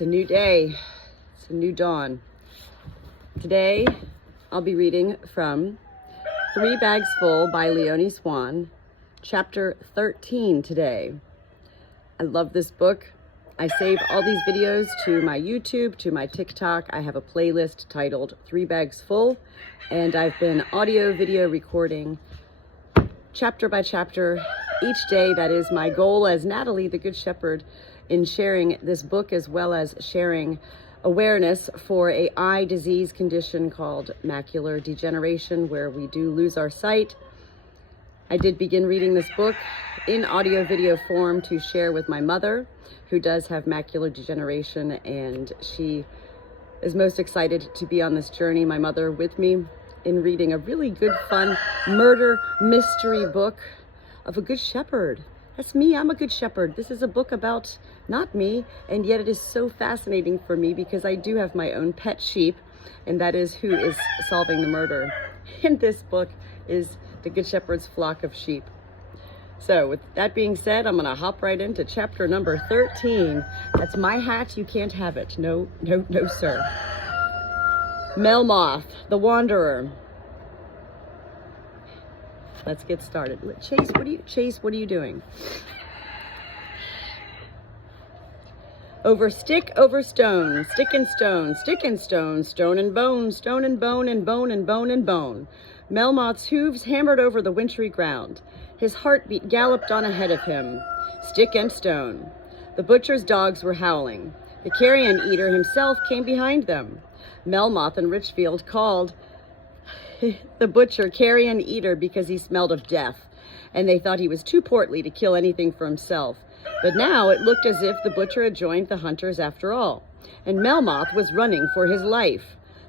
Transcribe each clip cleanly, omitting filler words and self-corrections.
It's a new day. It's a new dawn. Today, I'll be reading from 3 Bags Full by Leonie Swann, chapter 13 today. I love this book. I save all these videos to my YouTube, to my TikTok. I have a playlist titled 3 Bags Full, and I've been audio, video recording chapter by chapter each day. That is my goal as Natalie, the Good Shepherd, in sharing this book, as well as sharing awareness for a eye disease condition called macular degeneration, where we do lose our sight. I did begin reading this book in audio video form to share with my mother, who does have macular degeneration, and she is most excited to be on this journey, my mother with me, in reading a really good, fun murder mystery book of a good shepherd. That's me. I'm a good shepherd. This is a book about not me, and yet it is so fascinating for me because I do have my own pet sheep, and that is who is solving the murder. And this book is the Good Shepherd's flock of sheep. So with that being said, I'm going to hop right into chapter number 13. That's my hat. You can't have it. No, no, no, sir. Melmoth, the Wanderer. Let's get started. Chase, what are you doing? Over stick, over stone, stick and stone, stick and stone, stone and bone, stone and bone, and bone and bone and bone. Melmoth's hooves hammered over the wintry ground. His heartbeat galloped on ahead of him. Stick and stone. The butcher's dogs were howling. The carrion eater himself came behind them. Melmoth and Richfield called the butcher carrion eater because he smelled of death, and they thought he was too portly to kill anything for himself. But now it looked as if the butcher had joined the hunters after all, and Melmoth was running for his life.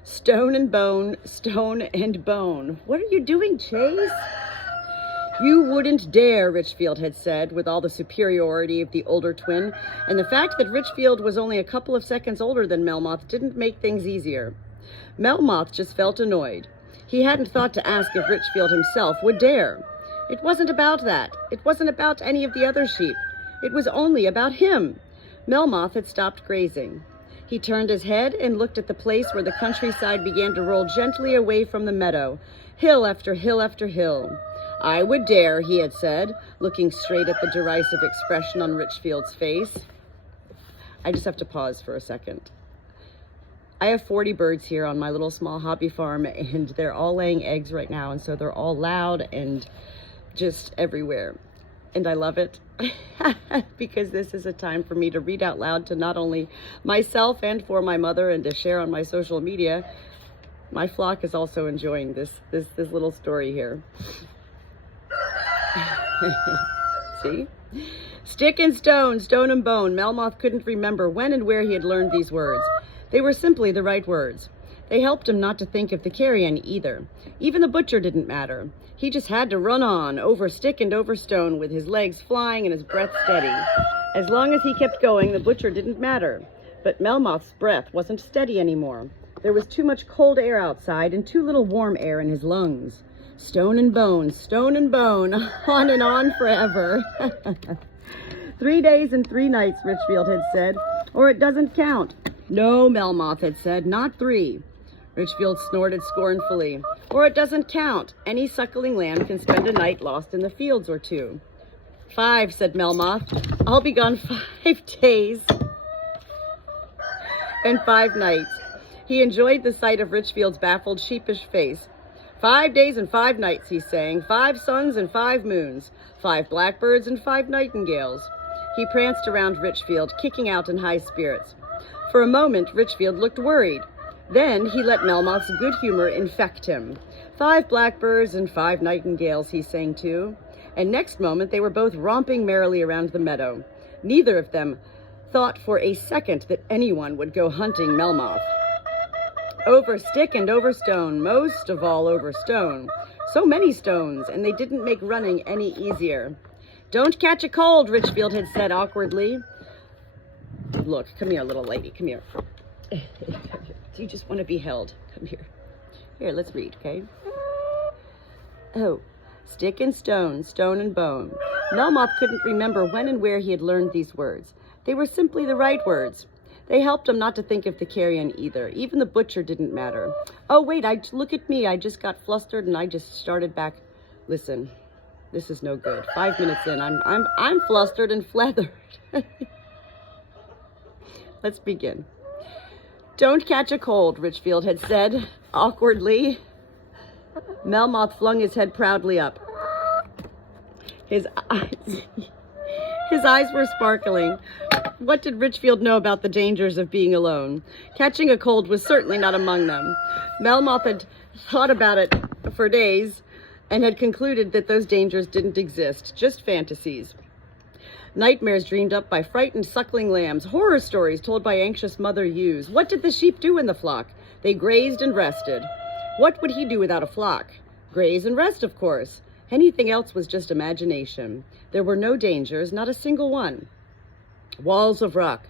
Stone and bone, stone and bone. What are you doing, Chase? You wouldn't dare, Richfield had said, with all the superiority of the older twin, and the fact that Richfield was only a couple of seconds older than Melmoth didn't make things easier. Melmoth just felt annoyed. He hadn't thought to ask if Richfield himself would dare. It wasn't about that. It wasn't about any of the other sheep. It was only about him. Melmoth had stopped grazing. He turned his head and looked at the place where the countryside began to roll gently away from the meadow, hill after hill after hill. I would dare, he had said, looking straight at the derisive expression on Richfield's face. I just have to pause for a second. I have 40 birds here on my little small hobby farm, and they're all laying eggs right now, and so they're all loud and just everywhere. And I love it because this is a time for me to read out loud to not only myself and for my mother, and to share on my social media. My flock is also enjoying this little story here. See? Stick and stone, stone and bone. Melmoth couldn't remember when and where he had learned these words. They were simply the right words. They helped him not to think of the carrion either. Even the butcher didn't matter. He just had to run on, over stick and over stone, with his legs flying and his breath steady. As long as he kept going, the butcher didn't matter. But Melmoth's breath wasn't steady anymore. There was too much cold air outside and too little warm air in his lungs. Stone and bone, on and on forever. 3 days and 3 nights, Richfield had said, or it doesn't count. No, Melmoth had said, not 3. Richfield snorted scornfully. Or it doesn't count. Any suckling lamb can spend a night lost in the fields or 2. 5, said Melmoth. I'll be gone 5 days and 5 nights. He enjoyed the sight of Richfield's baffled, sheepish face. 5 days and 5 nights, he sang. 5 suns and 5 moons. 5 blackbirds and 5 nightingales. He pranced around Richfield, kicking out in high spirits. For a moment, Richfield looked worried. Then he let Melmoth's good humor infect him. 5 blackbirds and 5 nightingales, he sang too. And next moment, they were both romping merrily around the meadow. Neither of them thought for a second that anyone would go hunting Melmoth. Over stick and over stone, most of all over stone. So many stones, and they didn't make running any easier. Don't catch a cold, Richfield had said awkwardly. Look, come here, little lady, come here. You just want to be held. Come here. Here, let's read, okay? Oh, stick and stone, stone and bone. Melmoth couldn't remember when and where he had learned these words. They were simply the right words. They helped him not to think of the carrion either. Even the butcher didn't matter. Oh, wait, look at me. I just got flustered and I just started back. Listen, this is no good. 5 minutes in, I'm flustered and flethered. Let's begin. Don't catch a cold, Richfield had said, awkwardly. Melmoth flung his head proudly up. His eyes were sparkling. What did Richfield know about the dangers of being alone? Catching a cold was certainly not among them. Melmoth had thought about it for days and had concluded that those dangers didn't exist, just fantasies. Nightmares dreamed up by frightened suckling lambs, horror stories told by anxious mother ewes. What did the sheep do in the flock? They grazed and rested. What would he do without a flock? Graze and rest, of course. Anything else was just imagination. There were no dangers, not a single one. Walls of rock.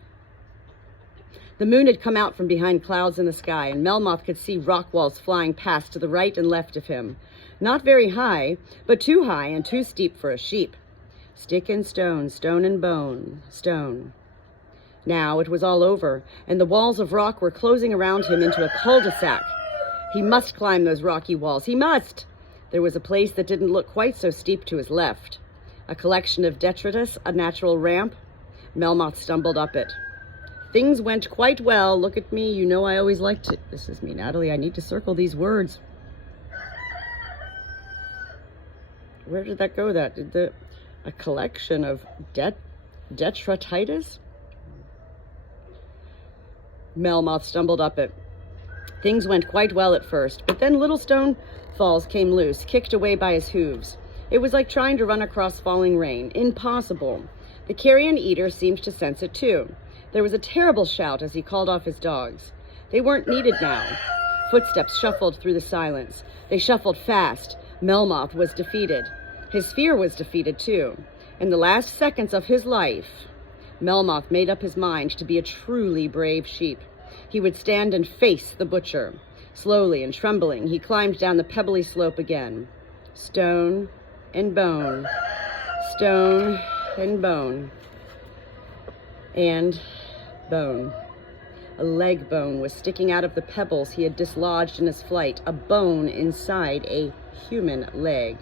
The moon had come out from behind clouds in the sky, and Melmoth could see rock walls flying past to the right and left of him. Not very high, but too high and too steep for a sheep. Stick and stone, stone and bone, stone. Now it was all over, and the walls of rock were closing around him into a cul-de-sac. He must climb those rocky walls. He must! There was a place that didn't look quite so steep to his left. A collection of detritus, a natural ramp. Melmoth stumbled up it. Things went quite well. Look at me. You know I always like to... This is me, Natalie. I need to circle these words. Where did that go? A collection of detritus? Melmoth stumbled up it. Things went quite well at first, but then little stone falls came loose, kicked away by his hooves. It was like trying to run across falling rain. Impossible. The carrion eater seemed to sense it too. There was a terrible shout as he called off his dogs. They weren't needed now. Footsteps shuffled through the silence. They shuffled fast. Melmoth was defeated. His fear was defeated too. In the last seconds of his life, Melmoth made up his mind to be a truly brave sheep. He would stand and face the butcher. Slowly and trembling, he climbed down the pebbly slope again. Stone and bone. Stone and bone. And bone. A leg bone was sticking out of the pebbles he had dislodged in his flight, a bone inside a human leg.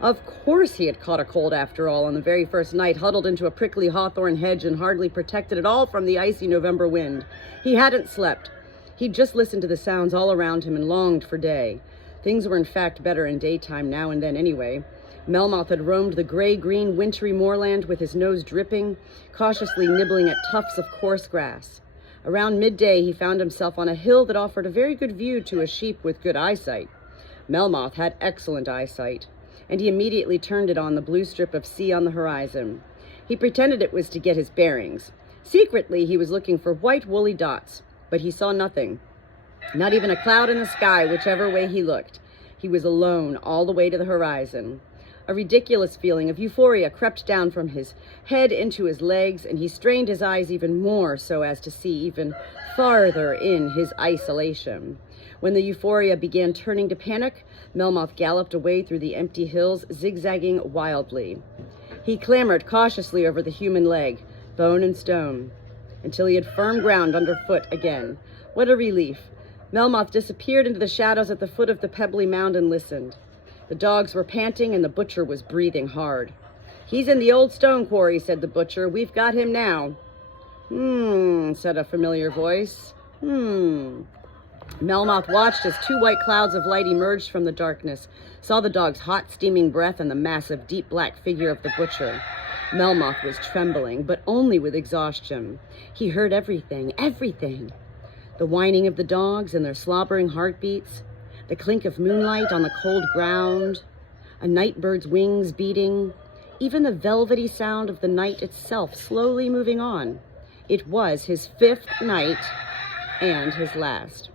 Of course he had caught a cold after all on the very first night, huddled into a prickly hawthorn hedge and hardly protected at all from the icy November wind. He hadn't slept. He'd just listened to the sounds all around him and longed for day. Things were in fact better in daytime now and then anyway. Melmoth had roamed the gray-green wintry moorland with his nose dripping, cautiously nibbling at tufts of coarse grass. Around midday he found himself on a hill that offered a very good view to a sheep with good eyesight. Melmoth had excellent eyesight, and he immediately turned it on the blue strip of sea on the horizon. He pretended it was to get his bearings. Secretly, he was looking for white woolly dots, but he saw nothing. Not even a cloud in the sky, whichever way he looked. He was alone all the way to the horizon. A ridiculous feeling of euphoria crept down from his head into his legs, and he strained his eyes even more so as to see even farther in his isolation. When the euphoria began turning to panic, Melmoth galloped away through the empty hills, zigzagging wildly. He clambered cautiously over the human leg, bone and stone, until he had firm ground underfoot again. What a relief! Melmoth disappeared into the shadows at the foot of the pebbly mound and listened. The dogs were panting and the butcher was breathing hard. "He's in the old stone quarry," said the butcher. "We've got him now." Said a familiar voice. Melmoth watched as two white clouds of light emerged from the darkness, saw the dog's hot, steaming breath and the massive, deep black figure of the butcher. Melmoth was trembling, but only with exhaustion. He heard everything, everything. The whining of the dogs and their slobbering heartbeats, the clink of moonlight on the cold ground, a night bird's wings beating, even the velvety sound of the night itself slowly moving on. It was his 5th night and his last.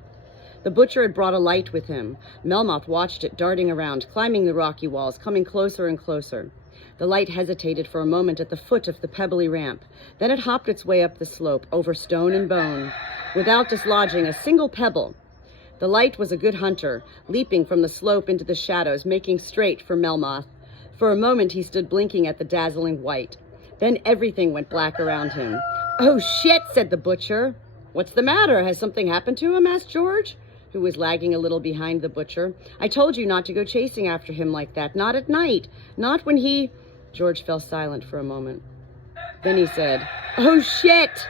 The butcher had brought a light with him. Melmoth watched it darting around, climbing the rocky walls, coming closer and closer. The light hesitated for a moment at the foot of the pebbly ramp. Then it hopped its way up the slope, over stone and bone, without dislodging a single pebble. The light was a good hunter, leaping from the slope into the shadows, making straight for Melmoth. For a moment he stood blinking at the dazzling white. Then everything went black around him. "Oh, shit," said the butcher. "What's the matter? Has something happened to him?" asked George, who was lagging a little behind the butcher. "I told you not to go chasing after him like that. Not at night. Not when he—" George fell silent for a moment. Then he said, "Oh, shit!"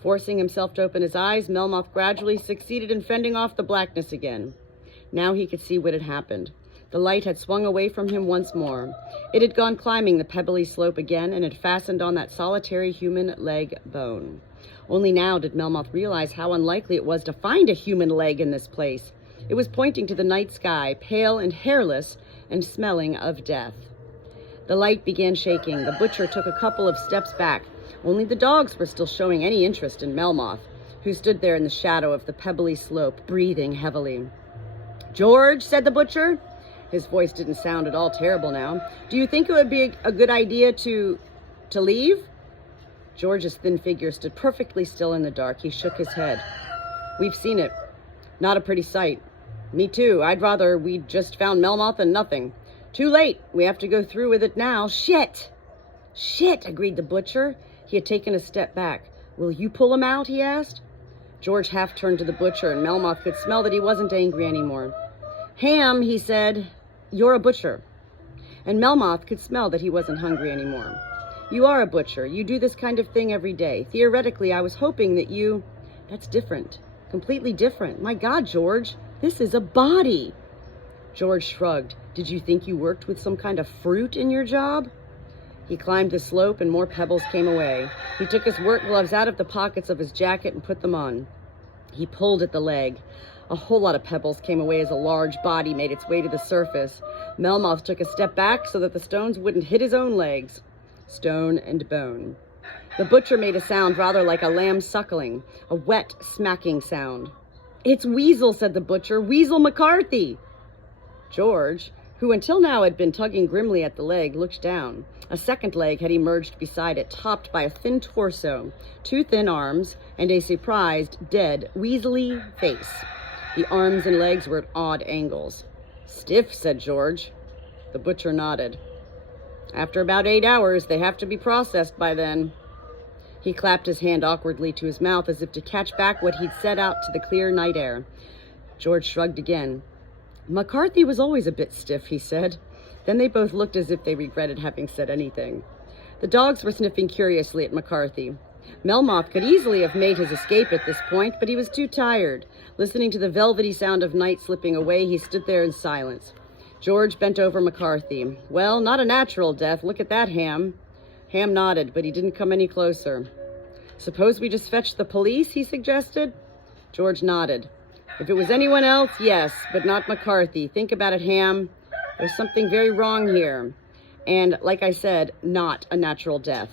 Forcing himself to open his eyes, Melmoth gradually succeeded in fending off the blackness again. Now he could see what had happened. The light had swung away from him once more. It had gone climbing the pebbly slope again and had fastened on that solitary human leg bone. Only now did Melmoth realize how unlikely it was to find a human leg in this place. It was pointing to the night sky, pale and hairless and smelling of death. The light began shaking. The butcher took a couple of steps back. Only the dogs were still showing any interest in Melmoth, who stood there in the shadow of the pebbly slope, breathing heavily. "George," said the butcher. His voice didn't sound at all terrible now. "Do you think it would be a good idea to leave?" George's thin figure stood perfectly still in the dark. He shook his head. "We've seen it. Not a pretty sight." "Me too. I'd rather we'd just found Melmoth and nothing." "Too late. We have to go through with it now." "Shit!" "Shit," agreed the butcher. He had taken a step back. "Will you pull him out?" he asked. George half turned to the butcher, and Melmoth could smell that he wasn't angry anymore. "Ham," he said, "you're a butcher." And Melmoth could smell that he wasn't hungry anymore. "You are a butcher. You do this kind of thing every day. Theoretically, I was hoping that you—" "That's different. Completely different. My God, George, this is a body." George shrugged. "Did you think you worked with some kind of fruit in your job?" He climbed the slope and more pebbles came away. He took his work gloves out of the pockets of his jacket and put them on. He pulled at the leg. A whole lot of pebbles came away as a large body made its way to the surface. Melmoth took a step back so that the stones wouldn't hit his own legs. Stone and bone. The butcher made a sound rather like a lamb suckling, a wet, smacking sound. "It's Weasel," said the butcher. "Weasel McCarthy." George, who until now had been tugging grimly at the leg, looked down. A second leg had emerged beside it, topped by a thin torso, 2 thin arms, and a surprised, dead, weaselly face. The arms and legs were at odd angles. "Stiff," said George. The butcher nodded. "After about 8 hours, they have to be processed by then." He clapped his hand awkwardly to his mouth as if to catch back what he'd set out to the clear night air. George shrugged again. "McCarthy was always a bit stiff," he said. Then they both looked as if they regretted having said anything. The dogs were sniffing curiously at McCarthy. Melmoth could easily have made his escape at this point, but he was too tired. Listening to the velvety sound of night slipping away, he stood there in silence. George bent over McCarthy. "Well, not a natural death. Look at that, Ham." Ham nodded, but he didn't come any closer. "Suppose we just fetch the police?" he suggested. George nodded. "If it was anyone else, yes, but not McCarthy. Think about it, Ham. There's something very wrong here. And, like I said, not a natural death."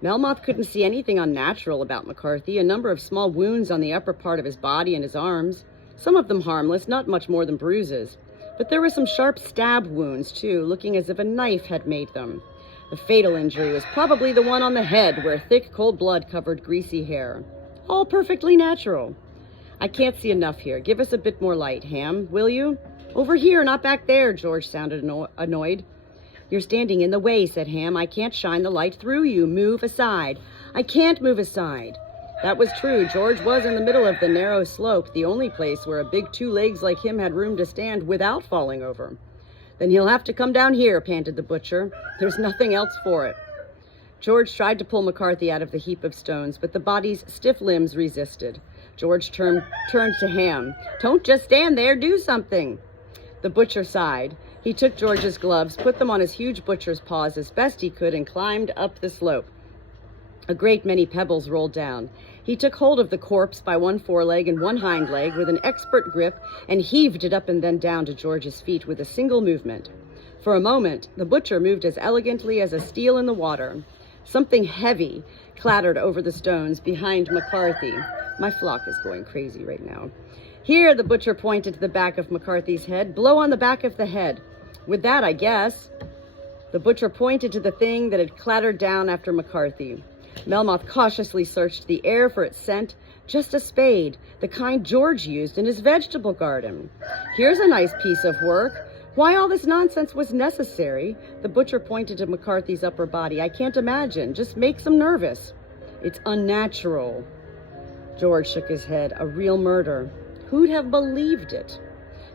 Melmoth couldn't see anything unnatural about McCarthy. A number of small wounds on the upper part of his body and his arms. Some of them harmless, not much more than bruises. But there were some sharp stab wounds, too, looking as if a knife had made them. The fatal injury was probably the one on the head, where thick, cold blood covered greasy hair. All perfectly natural. "I can't see enough here. Give us a bit more light, Ham, will you?" "Over here, not back there," George sounded annoyed. "You're standing in the way," said Ham. "I can't shine the light through you. Move aside." "I can't move aside." That was true. George was in the middle of the narrow slope, the only place where a big 2 legs like him had room to stand without falling over. "Then he'll have to come down here," panted the butcher. "There's nothing else for it." George tried to pull McCarthy out of the heap of stones, but the body's stiff limbs resisted. George turned to Ham. "Don't just stand there. Do something." The butcher sighed. He took George's gloves, put them on his huge butcher's paws as best he could, and climbed up the slope. A great many pebbles rolled down. He took hold of the corpse by one foreleg and one hind leg with an expert grip and heaved it up and then down to George's feet with a single movement. For a moment, the butcher moved as elegantly as a steel in the water. Something heavy clattered over the stones behind McCarthy. My flock is going crazy right now. "Here," the butcher pointed to the back of McCarthy's head. "Blow on the back of the head." "With that, I guess." The butcher pointed to the thing that had clattered down after McCarthy. Melmoth cautiously searched the air for its scent. Just a spade, the kind George used in his vegetable garden. "Here's a nice piece of work. Why all this nonsense was necessary?" The butcher pointed to McCarthy's upper body. "I can't imagine. Just makes him nervous." It's unnatural. George shook his head. A real murder. Who'd have believed it?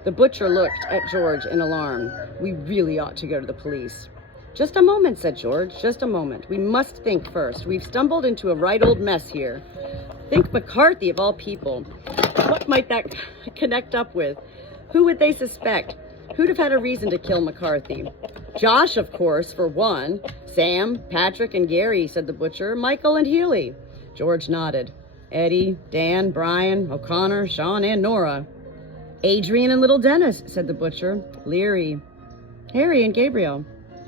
The butcher looked at George in alarm. We really ought to go to the police. Just a moment, said George. Just a moment. We must think first. We've stumbled into a right old mess here. Think McCarthy, of all people. What might that connect up with? Who would they suspect? Who'd have had a reason to kill McCarthy? Josh, of course, for one. Sam, Patrick, and Gary, said the butcher. Michael and Healy. George nodded. Eddie, Dan, Brian, O'Connor, Sean, and Nora. Adrian and little Dennis, said the butcher. Leary. Harry and Gabriel.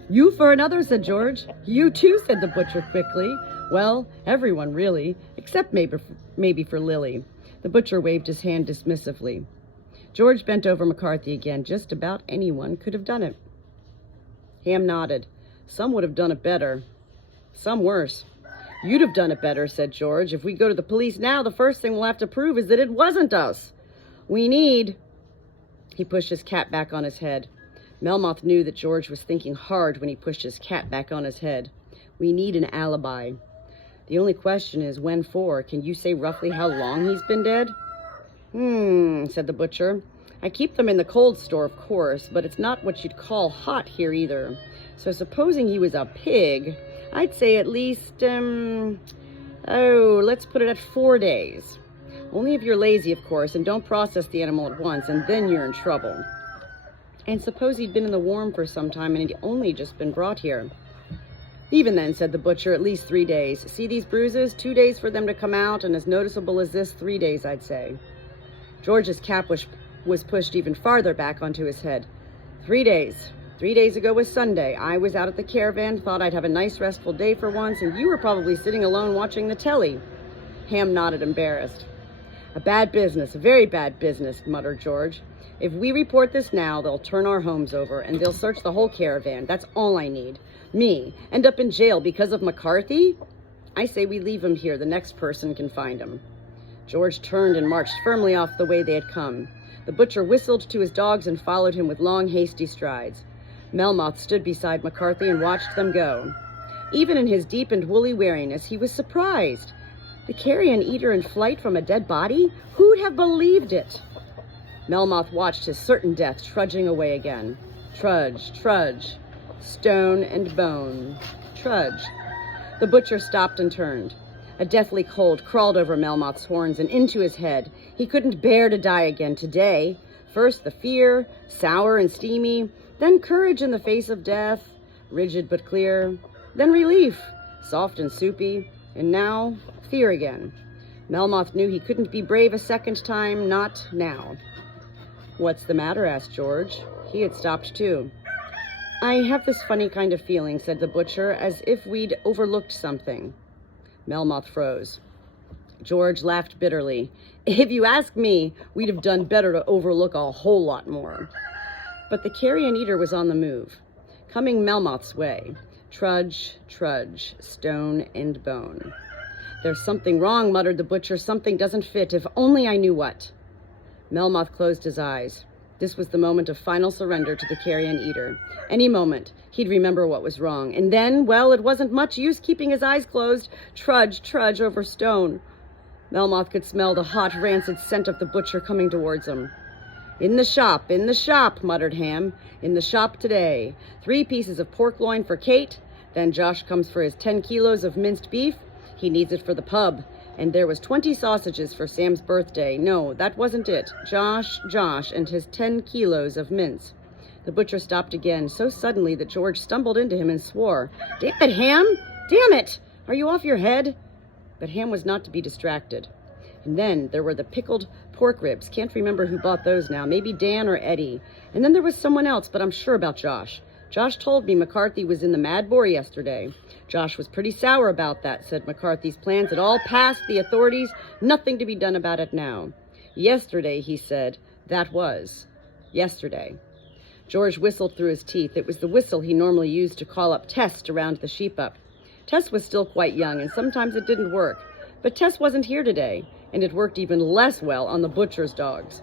You for another, said George. You too, said the butcher quickly. Well, everyone, really, except maybe for Lily. The butcher waved his hand dismissively. George bent over McCarthy again. Just about anyone could have done it. Ham nodded. Some would have done it better. Some worse. You'd have done it better, said George. If we go to the police now, the first thing we'll have to prove is that it wasn't us. We need... He pushed his cap back on his head. Melmoth knew that George was thinking hard when he pushed his cap back on his head. We need an alibi. The only question is, when for? Can you say roughly how long he's been dead? Said the butcher. I keep them in the cold store, of course, but it's not what you'd call hot here either. So supposing he was a pig, I'd say at least, let's put it at 4 days. Only if you're lazy, of course, and don't process the animal at once, and then you're in trouble. And suppose he'd been in the warm for some time and he'd only just been brought here. Even then, said the butcher, at least 3 days. See these bruises? 2 days for them to come out, and as noticeable as this, 3 days, I'd say. George's cap was pushed even farther back onto his head. 3 days. 3 days ago was Sunday. I was out at the caravan, thought I'd have a nice restful day for once, and you were probably sitting alone watching the telly. Ham nodded, embarrassed. A bad business, a very bad business, muttered George. If we report this now, they'll turn our homes over, and they'll search the whole caravan. That's all I need. Me, end up in jail because of McCarthy? I say we leave him here. The next person can find him. George turned and marched firmly off the way they had come. The butcher whistled to his dogs and followed him with long, hasty strides. Melmoth stood beside McCarthy and watched them go. Even in his deep and woolly weariness, he was surprised. The carrion eater in flight from a dead body? Who'd have believed it? Melmoth watched his certain death trudging away again. Trudge, trudge, stone and bone, trudge. The butcher stopped and turned. A deathly cold crawled over Melmoth's horns and into his head. He couldn't bear to die again today. First the fear, sour and steamy, then courage in the face of death, rigid but clear, then relief, soft and soupy, and now fear again. Melmoth knew he couldn't be brave a second time, not now. What's the matter? Asked George. He had stopped too. I have this funny kind of feeling, said the butcher, as if we'd overlooked something. Melmoth froze. George laughed bitterly. If you ask me, we'd have done better to overlook a whole lot more. But the carrion eater was on the move, coming Melmoth's way. Trudge, trudge, stone and bone. There's something wrong, muttered the butcher. Something doesn't fit. If only I knew what. Melmoth closed his eyes. This was the moment of final surrender to the carrion eater. Any moment, he'd remember what was wrong. And then, well, it wasn't much use keeping his eyes closed. Trudge, trudge over stone. Melmoth could smell the hot, rancid scent of the butcher coming towards him. In the shop, muttered Ham. In the shop today. 3 pieces of pork loin for Kate. Then Josh comes for his 10 kilos of minced beef. He needs it for the pub. And there was 20 sausages for Sam's birthday. No, that wasn't it. Josh, and his 10 kilos of mince. The butcher stopped again, so suddenly that George stumbled into him and swore. Damn it, Ham! Damn it! Are you off your head? But Ham was not to be distracted. And then there were the pickled pork ribs. Can't remember who bought those now. Maybe Dan or Eddie. And then there was someone else, but I'm sure about Josh. Josh told me McCarthy was in the Mad Boar yesterday. Josh was pretty sour about that, said McCarthy's plans had all passed the authorities. Nothing to be done about it now. Yesterday, he said. That was. Yesterday. George whistled through his teeth. It was the whistle he normally used to call up Tess to round the sheep up. Tess was still quite young, and sometimes it didn't work. But Tess wasn't here today, and it worked even less well on the butcher's dogs.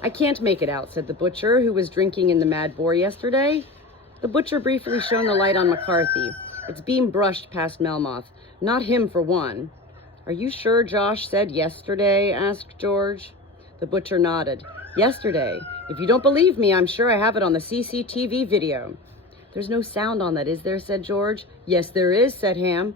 I can't make it out, said the butcher, who was drinking in the Mad Boar yesterday. The butcher briefly shone the light on McCarthy. Its beam brushed past Melmoth. Not him, for one. Are you sure Josh said yesterday? Asked George. The butcher nodded. Yesterday. If you don't believe me, I'm sure I have it on the CCTV video. There's no sound on that, is there? Said George. Yes, there is, said Ham.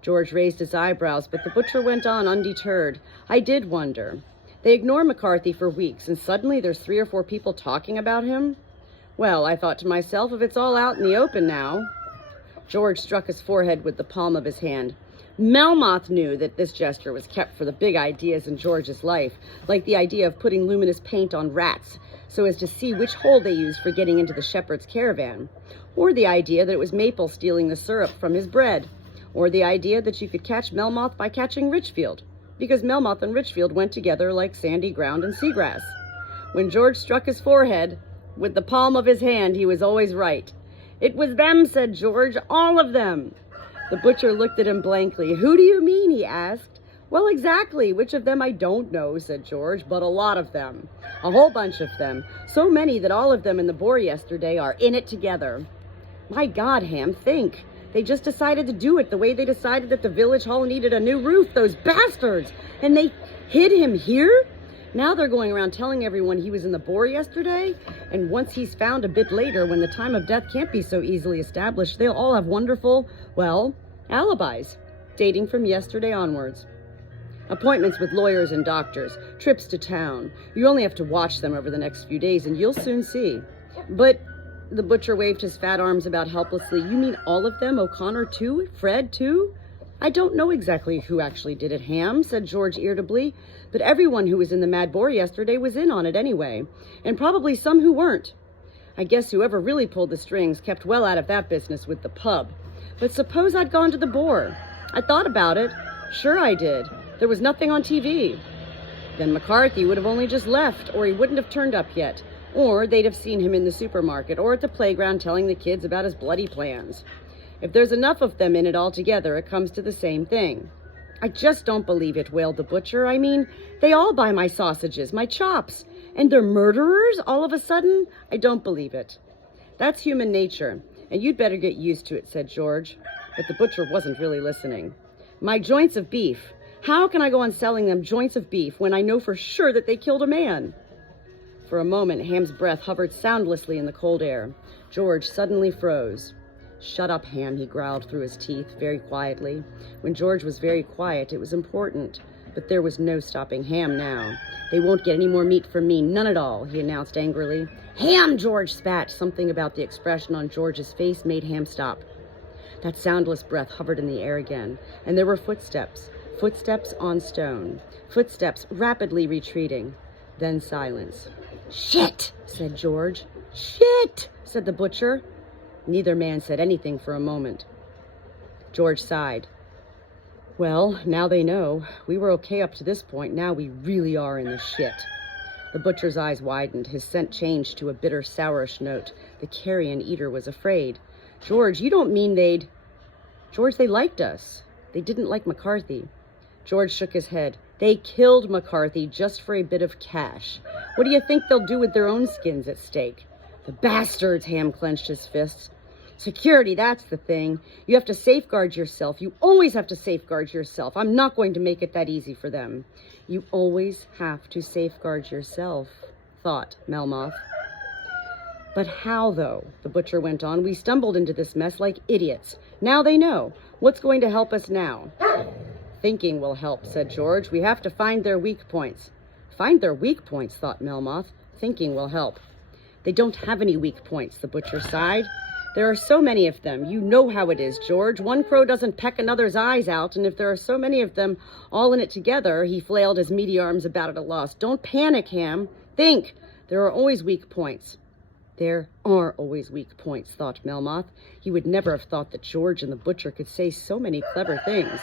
George raised his eyebrows, but the butcher went on undeterred. I did wonder. They ignore McCarthy for weeks, and suddenly there's 3 or 4 people talking about him? Well, I thought to myself, if it's all out in the open now. George struck his forehead with the palm of his hand. Melmoth knew that this gesture was kept for the big ideas in George's life, like the idea of putting luminous paint on rats so as to see which hole they used for getting into the shepherd's caravan, or the idea that it was Maple stealing the syrup from his bread, or the idea that you could catch Melmoth by catching Richfield, because Melmoth and Richfield went together like sandy ground and seagrass. When George struck his forehead with the palm of his hand, he was always right. It was them, said George, all of them. The butcher looked at him blankly. Who do you mean? He asked. Well, exactly. Which of them I don't know, said George, but a lot of them. A whole bunch of them. So many that all of them in the boar yesterday are in it together. My God, Ham, think. They just decided to do it the way they decided that the village hall needed a new roof, those bastards. And they hid him here? Now they're going around telling everyone he was in the boar yesterday, and once he's found a bit later, when the time of death can't be so easily established, they'll all have wonderful, well, alibis, dating from yesterday onwards. Appointments with lawyers and doctors, trips to town. You only have to watch them over the next few days, and you'll soon see. But, the butcher waved his fat arms about helplessly, you mean all of them? O'Connor too? Fred too? I don't know exactly who actually did it, Ham, said George irritably, but everyone who was in the Mad Boar yesterday was in on it anyway, and probably some who weren't. I guess whoever really pulled the strings kept well out of that business with the pub. But suppose I'd gone to the boar. I thought about it. Sure I did. There was nothing on TV. Then McCarthy would have only just left, or he wouldn't have turned up yet, or they'd have seen him in the supermarket or at the playground telling the kids about his bloody plans. If there's enough of them in it all together, it comes to the same thing. I just don't believe it, wailed the butcher. I mean, they all buy my sausages, my chops, and they're murderers all of a sudden? I don't believe it. That's human nature, and you'd better get used to it, said George. But the butcher wasn't really listening. My joints of beef. How can I go on selling them joints of beef when I know for sure that they killed a man? For a moment, Ham's breath hovered soundlessly in the cold air. George suddenly froze. Shut up, Ham, he growled through his teeth, very quietly. When George was very quiet, it was important. But there was no stopping Ham now. They won't get any more meat from me, none at all, he announced angrily. Ham, George spat. Something about the expression on George's face made Ham stop. That soundless breath hovered in the air again, and there were footsteps. Footsteps on stone. Footsteps rapidly retreating. Then silence. Shit, said George. Shit, said the butcher. Neither man said anything for a moment. George sighed. Well, now they know. We were okay up to this point. Now we really are in the shit. The butcher's eyes widened. His scent changed to a bitter, sourish note. The carrion eater was afraid. George, you don't mean they'd... George, they liked us. They didn't like McCarthy. George shook his head. They killed McCarthy just for a bit of cash. What do you think they'll do with their own skins at stake? The bastards, Ham clenched his fists. Security, that's the thing. You have to safeguard yourself. You always have to safeguard yourself. I'm not going to make it that easy for them. You always have to safeguard yourself, thought Melmoth. But how, though? The butcher went on. We stumbled into this mess like idiots. Now they know. What's going to help us now? Thinking will help, said George. We have to find their weak points. Find their weak points, thought Melmoth. Thinking will help. They don't have any weak points, the butcher sighed. There are so many of them. You know how it is, George. One crow doesn't peck another's eyes out, and if there are so many of them all in it together, he flailed his meaty arms about at a loss. Don't panic, Ham. Think. There are always weak points. There are always weak points, thought Melmoth. He would never have thought that George and the butcher could say so many clever things.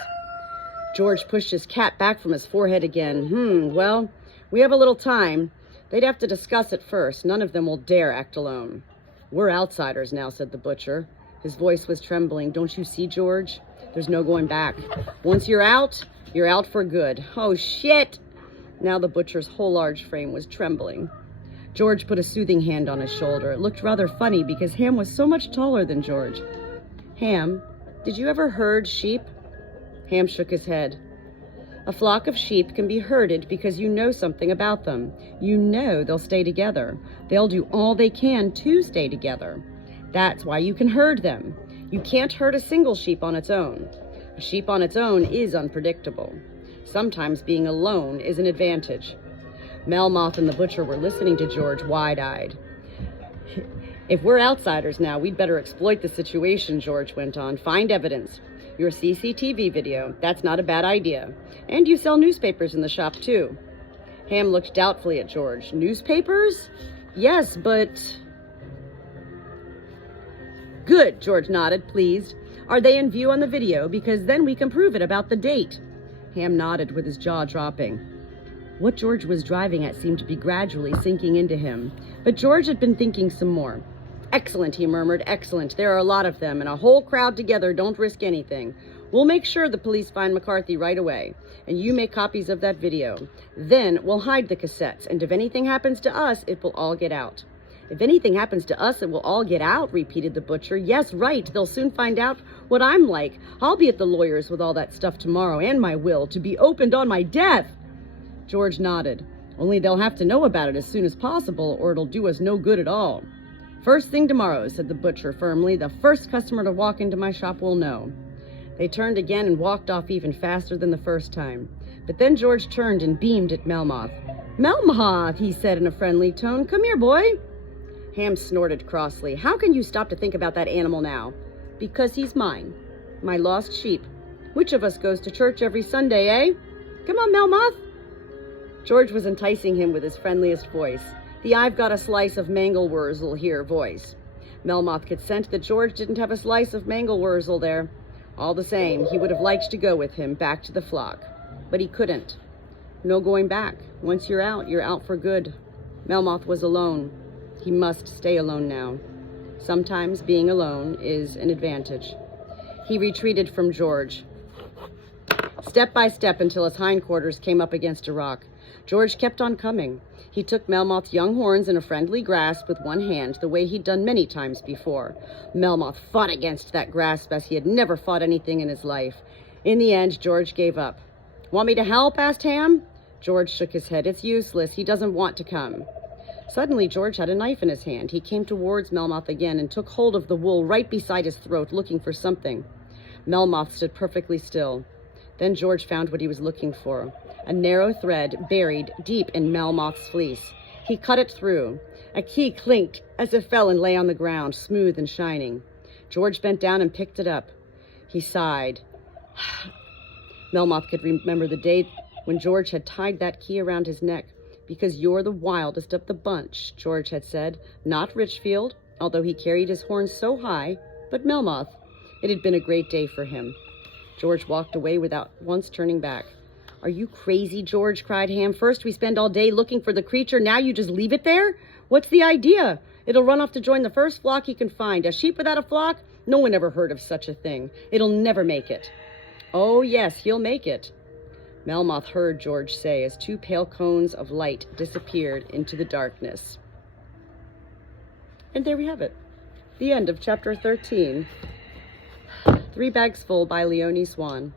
George pushed his cap back from his forehead again. Well, we have a little time. They'd have to discuss it first. None of them will dare act alone. We're outsiders now, said the butcher. His voice was trembling. Don't you see, George? There's no going back. Once you're out for good. Oh, shit! Now the butcher's whole large frame was trembling. George put a soothing hand on his shoulder. It looked rather funny because Ham was so much taller than George. Ham, did you ever herd sheep? Ham shook his head. A flock of sheep can be herded because you know something about them. You know they'll stay together. They'll do all they can to stay together. That's why you can herd them. You can't herd a single sheep on its own. A sheep on its own is unpredictable. Sometimes being alone is an advantage. Melmoth and the butcher were listening to George wide-eyed. If we're outsiders now, we'd better exploit the situation, George went on. Find evidence. Your CCTV video, that's not a bad idea. And you sell newspapers in the shop, too. Ham looked doubtfully at George. Newspapers? Yes, but... Good, George nodded, pleased. Are they in view on the video? Because then we can prove it about the date. Ham nodded with his jaw dropping. What George was driving at seemed to be gradually sinking into him. But George had been thinking some more. Excellent, he murmured, excellent. There are a lot of them, and a whole crowd together don't risk anything. We'll make sure the police find McCarthy right away, and you make copies of that video. Then we'll hide the cassettes, and if anything happens to us, it will all get out. If anything happens to us, it will all get out, repeated the butcher. Yes, right, they'll soon find out what I'm like. I'll be at the lawyer's with all that stuff tomorrow, and my will, to be opened on my death. George nodded. Only they'll have to know about it as soon as possible, or it'll do us no good at all. First thing tomorrow, said the butcher firmly. The first customer to walk into my shop will know. They turned again and walked off even faster than the first time. But then George turned and beamed at Melmoth. Melmoth, he said in a friendly tone. Come here, boy. Ham snorted crossly. How can you stop to think about that animal now? Because he's mine. My lost sheep. Which of us goes to church every Sunday, eh? Come on, Melmoth. George was enticing him with his friendliest voice. The I've got a slice of mangelwurzel here voice. Melmoth could sense that George didn't have a slice of mangelwurzel there. All the same, he would have liked to go with him back to the flock. But he couldn't. No going back. Once you're out for good. Melmoth was alone. He must stay alone now. Sometimes being alone is an advantage. He retreated from George, step by step until his hindquarters came up against a rock. George kept on coming. He took Melmoth's young horns in a friendly grasp with one hand, the way he'd done many times before. Melmoth fought against that grasp as he had never fought anything in his life. In the end, George gave up. Want me to help? Asked Ham. George shook his head. It's useless. He doesn't want to come. Suddenly, George had a knife in his hand. He came towards Melmoth again and took hold of the wool right beside his throat, looking for something. Melmoth stood perfectly still. Then George found what he was looking for. A narrow thread buried deep in Melmoth's fleece. He cut it through. A key clinked as it fell and lay on the ground, smooth and shining. George bent down and picked it up. He sighed. Melmoth could remember the day when George had tied that key around his neck. Because you're the wildest of the bunch, George had said. Not Richfield, although he carried his horns so high, but Melmoth. It had been a great day for him. George walked away without once turning back. Are you crazy, George? Cried Ham. First we spend all day looking for the creature, now you just leave it there? What's the idea? It'll run off to join the first flock he can find. A sheep without a flock? No one ever heard of such a thing. It'll never make it. Oh, yes, he'll make it. Melmoth heard George say as two pale cones of light disappeared into the darkness. And there we have it. The end of chapter 13. 3 Bags Full by Leonie Swann.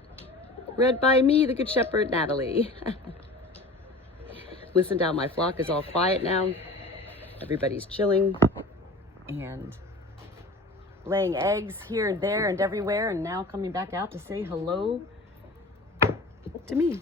Read by me, the Good Shepherd, Natalie. Listen down, my flock is all quiet now. Everybody's chilling and laying eggs here and there and everywhere, and now coming back out to say hello to me.